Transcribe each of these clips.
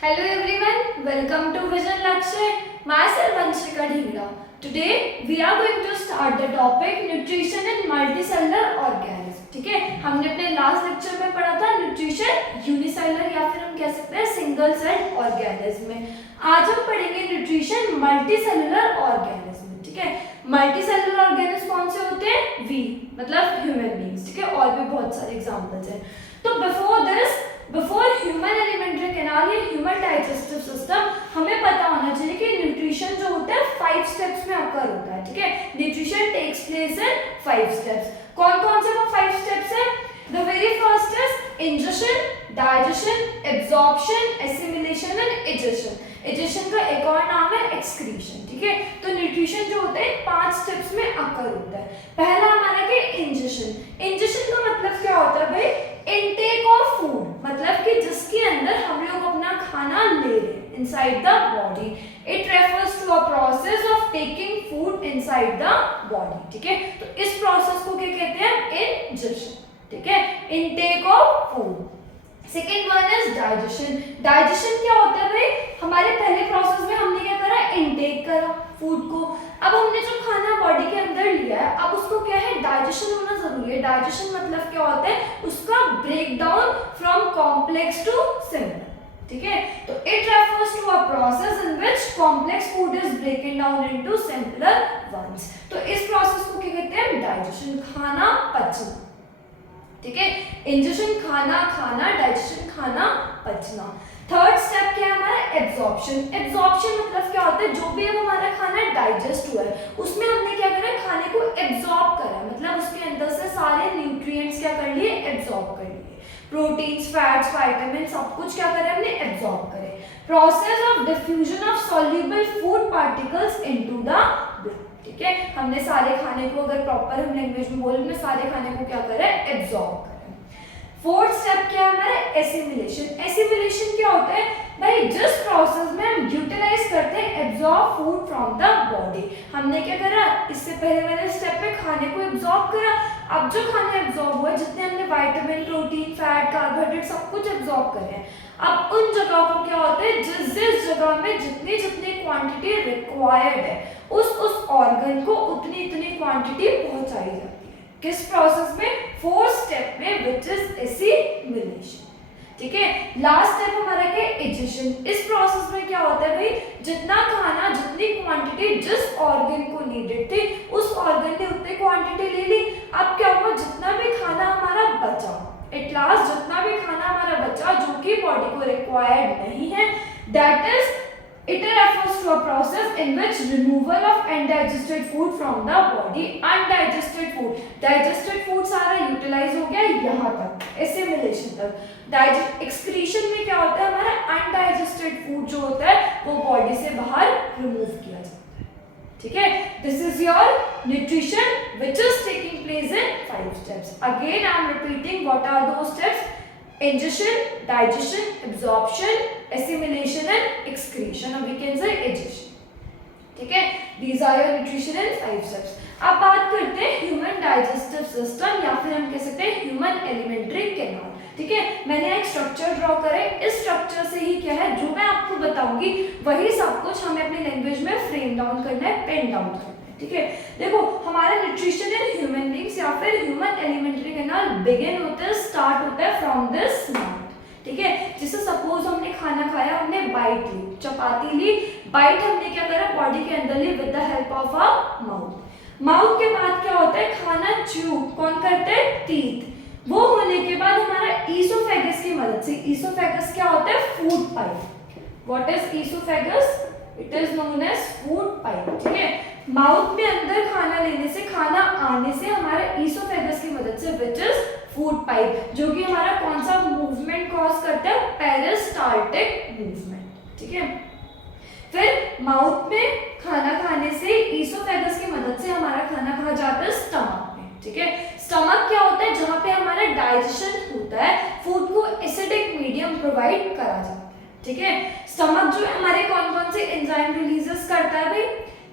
Hello everyone, welcome to Vision Lakshya. Myself Vanshika Dhingra. Today we are going to start the topic nutrition in multicellular organisms. ठीक है, हमने अपने last lecture में पढ़ा था nutrition unicellular या फिर हम कह सकते हैं सिंगल सेल ऑर्गेनिज्म में. आज हम पढ़ेंगे न्यूट्रिशन मल्टीसेलुलर ऑर्गेनिज्म. ठीक है, मल्टीसेलुलर ऑर्गेनिज्म कौन से होते हैं? वी मतलब ह्यूमन बीइंग्स. ठीक है, और भी बहुत सारे एग्जांपल्स हैं. तो बिफोर ह्यूमन एलिमेंट्री कैनाल या ह्यूमन डाइजेस्टिव सिस्टम हमें पता होना चाहिए कि न्यूट्रिशन जो होता है 5 स्टेप्स में अकर होता है. ठीक है, nutrition takes place in 5 steps. कौन कौन से वो 5 स्टेप्स हैं? The very first is ingestion, digestion, absorption, assimilation and egestion. Egestion का एक और नाम है एक्सक्रीशन. ठीक है, तो न्यूट्रिशन जो होता है 5 स्टेप्स में अकर होता है. पहला हमारा क्या? इंजेशन. इंजेशन का मतलब क्या होता है भाई? इनटेक ऑफ फूड, मतलब कि जिसके अंदर हम लोग अपना खाना ले रहे हैं inside the body. It refers to a process of taking food inside the body. ठीक है, तो इस प्रोसेस को क्या कहते हैं? इंजेशन. ठीक है, intake of food. Second one is digestion. Digestion क्या होता है भाई? हमारे पहले प्रोसेस में हमने क्या करा? इनटेक करा फूड को. अब हमने जो खाना बॉडी के अंदर लिया है, अब उसको क्या है? डाइजेशन होना जरूरी है. डाइजेशन मतलब क्या होता है? उसका break down from complex to simple. ठीक है, तो it refers to a process in which complex food is broken down into simpler ones. तो इस प्रोसेस को क्या कहते हैं? डाइजेशन, खाना पचना. ठीक है, इंजेशन खाना खाना, डाइजेशन खाना पचना. थर्ड स्टेप क्या है हमारा? एब्जॉर्प्शन. एब्जॉर्प्शन मतलब क्या होता है? जो भी अब हमारा खाना डाइजेस्ट हुआ है उसमें हमने क्या करा? खाने को एब्जॉर्ब करा, मतलब उसके अंदर से सारे न्यूट्रिएंट्स क्या कर लिए? एब्जॉर्ब कर लिए. प्रोटीन्स, फैट्स, विटामिन सब कुछ क्या करे? हमने एब्जॉर्ब करे. Process of diffusion of soluble food particles into the blood. ठीक है, हमने सारे खाने को, अगर प्रॉपर हम लैंग्वेज में बोले, हमने सारे खाने को क्या करें? एब्जॉर्ब करें. फोर्थ स्टेप क्या है हमारा? एसिमिलेशन. एसिमिलेशन क्या होता है भाई? जिस प्रोसेस में हम यूटिलाइज करते हैं absorb food from the body. हमने क्या करा? इससे पहले वाले स्टेप में खाने को एब्जॉर्ब करा. अब जो खाना एब्जॉर्ब हुआ, जितने हमने विटामिन, प्रोटीन, फैट, कार्बोहाइड्रेट सब कुछ एब्जॉर्ब करे, अब उन जगह को क्या होता है? जिस जगह में जितनी जितनी क्वांटिटी रिक्वायर्ड है उस ऑर्गन को उतनी क्वांटिटी पहुंचाई जाती है. किस प्रोसेस में? फोर्थ स्टेप में, विच इज एसिमिलेशन. ठीक है, लास्ट स्टेप हमारा क्या? इजेशन. इस प्रोसेस में क्या होता है भाई? जितना खाना, जितनी क्वांटिटी जिस ऑर्गन को नीडेड थी उस ऑर्गन ने उतनी क्वांटिटी ले ली. अब क्या हुआ? जितना भी खाना हमारा बचा, एट लास्ट जितना भी खाना हमारा बचा जो कि बॉडी को रिक्वायर्ड नहीं है, that is it refers to a process in which removal of undigested food from the body. Undigested food, digested food सारा यूटिलाइज हो गया यहाँ तक, एसिमिलेशन तक. एक्सक्रीशन में क्या होता है? हमारा अनडाइजेस्टेड फूड जो होता है वो बॉडी से बाहर रिमूव किया जाता है. ठीक है, this is your nutrition which is taking place in 5 steps. Again I am repeating what are those steps? Ingestion, digestion, absorption, assimilation and excretion, or we can say egestion. ठीक है, these are your nutrition in 5 steps. अब बात करते हैं human digestive system या फिर हम कह सकते हैं ह्यूमन एलिमेंट्री कैनाल. ठीक है, मैंने एक स्ट्रक्चर ड्रॉ करे. इस स्ट्रक्चर से ही क्या है, जो मैं आपको बताऊंगी वही सब कुछ हमें अपनी लैंग्वेज में फ्रेम डाउन करना है, पेन डाउन करना है. ठीक है, देखो हमारा न्यूट्रिशन इन ह्यूमन बीइंग्स या फिर ह्यूमन एलिमेंट्री कैनाल बिगिन होता है, स्टार्ट होता है फ्रॉम दिस माउथ. ठीक है, जैसे सपोज हमने खाना खाया, हमने बाइट ली, चपाती ली, बाइट हमने क्या करा? बॉडी के अंदर ली with the help of a mouth. Mouth के बाद क्या होता है? खाना च्यू कौन करते हैं? टीथ. वो होने के बाद हमारा ईसोफेगस की मदद से, ईसोफेगस क्या होता है? Food pipe. What is oesophagus? It is known as food pipe. ठीक है, माउथ में अंदर खाना लेने से, खाना आने से हमारे ईसोफेगस की मदद से, विच इज फूड पाइप, जो कि हमारा कौन सा मूवमेंट कॉज करता है? Peristaltic movement. ठीक है, फिर माउथ में खाना खाने से ईसोफेगस की मदद से हमारा खाना कहाँ जाता है? स्टमक में. ठीक है, स्टमक क्या होता है? जहाँ पे हमारा डाइजेशन होता है, फूड को एसिडिक मीडियम प्रोवाइड करा जाता है. ठीक है, स्टमक जो है हमारे कौन कौन से एंजाइम रिलीजेस करता है भाई?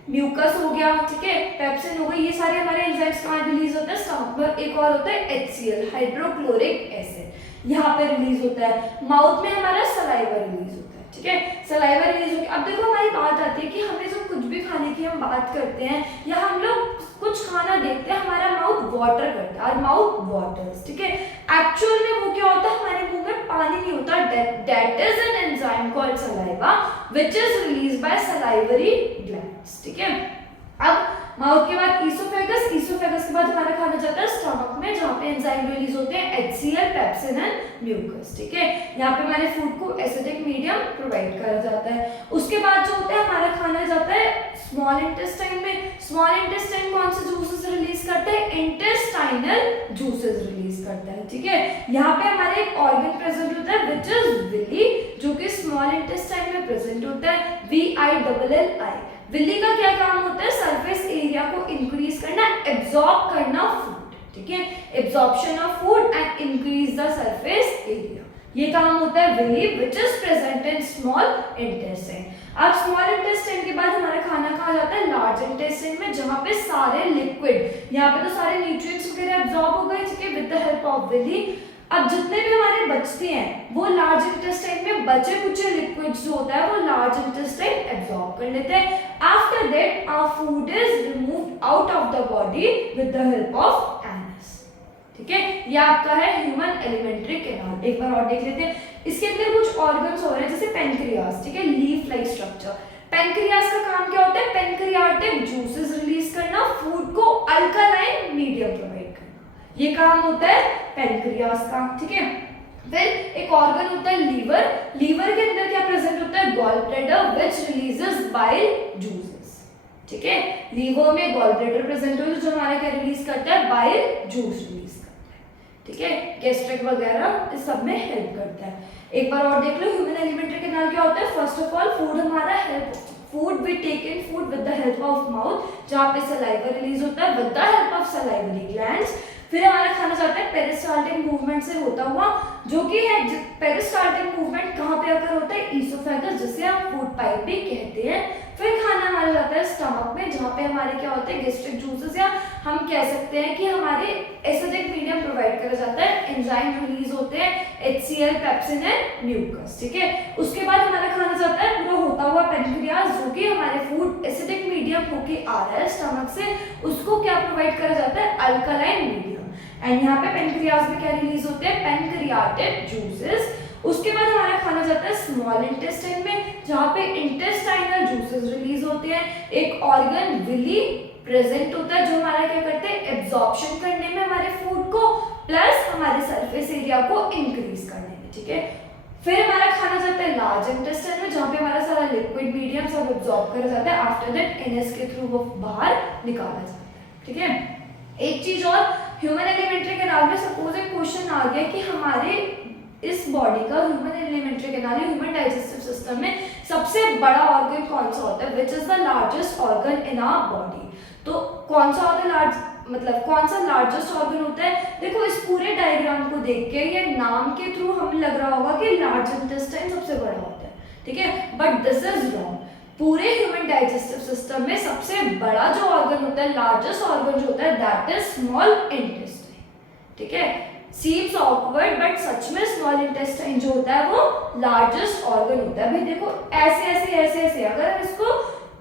म्यूकस हो गया. ठीक है, पेप्सिन हो गई, ये सारे हमारे एंजाइम्स कहाँ रिलीज होते हैं? स्टमक में. एक और होता है HCl, हाइड्रोक्लोरिक एसिड, यहाँ पे रिलीज होता है. माउथ में हमारा सलाइवा रिलीज होता है. ठीक है, सलाइवा रिलीज होगी। अब देखो हमारी बात आती है कि हमें जब कुछ भी खाने की हम बात करते हैं या हम लोग कुछ खाना देखते हैं, हमारा माउथ वाटर करता है, और माउथ वाटर्स, ठीक है। एक्चुअल में वो क्या होता है, हमारे मुंह में पानी नहीं होता, that is an enzyme called saliva which is released by salivary glands, ठीक है। अब माउथ के बाद ईसोफेगस, ईसोफेगस के बाद हमारा खाना जाता है स्टमक में, जहाँ पे एंजाइम रिलीज होते हैं HCl, पेप्सिन एंड म्यूकस, ठीक है। यहाँ पे हमारे फूड को एसिडिक मीडियम प्रोवाइड करा जाता है। उसके बाद जो होता है हमारा खाना जाता है स्मॉल इंटेस्टाइन में। स्मॉल इंटेस्टाइन कौन से जूसेस रिलीज करते हैं, इंटेस्टाइनल जूसेस रिलीज करता है, ठीक है। यहाँ पे हमारे एक ऑर्गन प्रेजेंट होता है विच इज विली, जो कि स्मॉल इंटेस्टाइन में प्रेजेंट होता है, VILLI। विली का क्या काम होता है, सरफेस एरिया को इंक्रीज करना, एब्जॉर्ब करना फूड, ठीक है, absorption of food and increase the surface area, ये काम होता है villi which is present in small intestine. अब स्मॉल इंटेस्टाइन के बाद हमारा खाना कहाँ जाता है, लार्ज इंटेस्टाइन में, जहाँ पे सारे लिक्विड, यहाँ पे तो सारे न्यूट्रिएंट्स वगैरह एब्जॉर्ब हो गए, ठीक है, with the help of villi. अब जितने भी हमारे बचते हैं वो लार्ज इंटेस्टाइन में बचे कुछ लिक्विड्स जो होता है वो लार्ज इंटेस्टाइन एब्जॉर्ब कर लेते हैं। After that our food is removed out of the body with the help of anus, ठीक है। ये आपका है ह्यूमन एलिमेंट्री कैनाल। एक बार और देख लेते हैं, इसके अंदर कुछ ऑर्गन्स हो रहे हैं जैसे पेनक्रियास, ठीक है, लीफ लाइक स्ट्रक्चर। पेनक्रियास का काम क्या होता है, पेनक्रियाटिक जूसेस रिलीज करना, फूड को अल्कालाइन मीडियम प्रोवाइड करना, ये काम होता है पेनक्रियास का, ठीक है। फिर एक ऑर्गन होता है लीवर। लीवर के अंदर क्या प्रेजेंट होता है, gall bladder which releases bile juices, ठीक है। लीवर में गॉल ब्लैडर प्रेजेंट होता है जो हमारा क्या रिलीज करता है, बाइल जूस रिलीज करता है, ठीक है, गैस्ट्रिक वगैरह इस सब में हेल्प करता है। एक बार और देख लो, ह्यूमन एलिमेंट्री कैनाल क्या होता है, फर्स्ट ऑफ ऑल फूड हमारा help, food we take in food with the help of mouth, जहाँ पे सलाइवा रिलीज होता है with the help of salivary glands. फिर हमारा खाना जाता है पेरिस्टाल्टिक मूवमेंट से होता हुआ, जो कि है पेरिस्टाल्टिक मूवमेंट कहाँ पे अगर होता है, ईसोफेगस, जिसे हम फूड पाइप भी कहते हैं। फिर खाना हमारा जाता है स्टमक में, जहाँ पे हमारे क्या होते हैं, गैस्ट्रिक जूसेस, या हम कह सकते हैं कि हमारे एसिडिक मीडियम प्रोवाइड करा जाता है, एंजाइम रिलीज होते हैं HCl, पेप्सिन एंड म्यूकस, ठीक है। उसके बाद हमारा खाना जाता है पूरा होता हुआ पेनक्रियास, जो कि हमारे फूड एसिडिक मीडियम होके आ रहा है स्टमक से, उसको क्या प्रोवाइड करा जाता है, अल्कालाइन मीडियम। एंड यहाँ पे पेनक्रियास में क्या रिलीज होते हैं, पेनक्रियाटिक जूसेस। उसके बाद हमारा खाना जाता है स्मॉल इंटेस्टाइन में, जहाँ पे इंटेस्टाइनल जूसेस रिलीज होते हैं। एक ऑर्गन विली प्रेजेंट होता है जो हमारा क्या करते हैं, एब्जॉर्प्शन करने में हमारे फूड को, प्लस हमारे सरफेस एरिया को इंक्रीज करने में, ठीक है। फिर हमारा खाना जाता है लार्ज इंटेस्टाइन में, जहाँ पे हमारा सारा लिक्विड मीडियम सब एब्जॉर्ब करा जाता है। आफ्टर दैट एनएस के थ्रू वो बाहर निकाला जाता है, ठीक है। एक चीज और, ह्यूमन एलिमेंट्री कैनाल में सपोज एक क्वेश्चन आ गया कि हमारे इस बॉडी का, human alimentary canal, human digestive system में सबसे बड़ा ऑर्गन कौन सा होता है, which is the largest organ in our body. तो कौन सा होता है लार्ज, मतलब कौन सा लार्जेस्ट ऑर्गन होता है। देखो इस पूरे डायग्राम को देख के ये नाम के थ्रू हमें लग रहा होगा कि लार्ज इंटेस्टाइन सबसे बड़ा होता है, ठीक है, बट दिस इज रॉन्ग। पूरे ह्यूमन डाइजेस्टिव सिस्टम में सबसे बड़ा जो ऑर्गन होता है, लार्जेस्ट ऑर्गन जो होता है, दैट इज स्मॉल इंटेस्टाइन, ठीक है। सीम्स ऑकवर्ड बट सच में स्मॉल इंटेस्टाइन जो होता है वो लार्जेस्ट ऑर्गन होता है। भाई देखो ऐसे ऐसे ऐसे ऐसे अगर हम इसको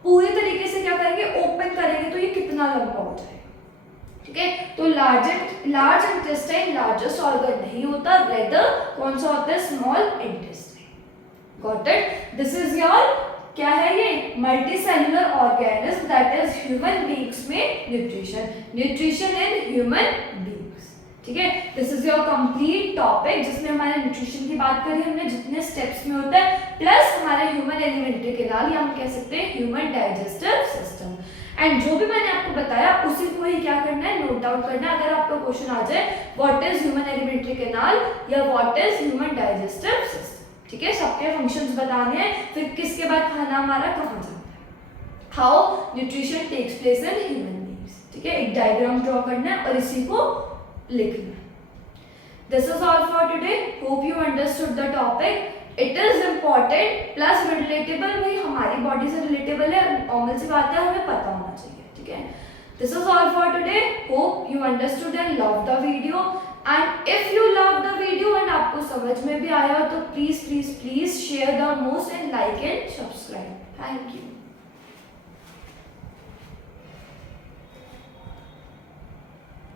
पूरी तरीके से क्या करेंगे, ओपन करेंगे तो ये कितना लंबा हो जाएगा, ठीक है। तो लार्ज इंटेस्टाइन लार्जेस्ट ऑर्गन नहीं होता, रेदर कौन सा होता है, small intestine. Got it, this is your क्या है ये, multi cellular organism that is human beings में न्यूट्रिशन इन ह्यूमन बीइंग्स, ठीक है। This is your complete topic जिसमें हमारे न्यूट्रिशन की बात करी हमने, जितने स्टेप्स में होता है, प्लस हमारे ह्यूमन एलिमेंट्री कैनाल, या हम कह सकते हैं ह्यूमन डाइजेस्टिव सिस्टम। एंड जो भी मैंने आपको बताया उसी को ही क्या करना है, नोट डाउन करना है। अगर आपका क्वेश्चन आ जाए what is human alimentary canal या what is human digestive system, ठीक है, सबके फंक्शंस बताने हैं। फिर किसके बाद खाना हमारा कहाँ जाता है, how nutrition takes place in human beings, ठीक है। एक डायग्राम ड्रॉ करना है और इसी को लिखना है। This is all for today, hope you understood the topic. It is important plus relatable, भाई हमारी बॉडी से रिलेटेबल है, नॉर्मल सी बात है, हमें पता होना चाहिए, ठीक है। This is all for today, hope you understood and love the video. And if you love the video and आपको समझ में भी आया हो तो please please please share the most and like and subscribe. Thank you.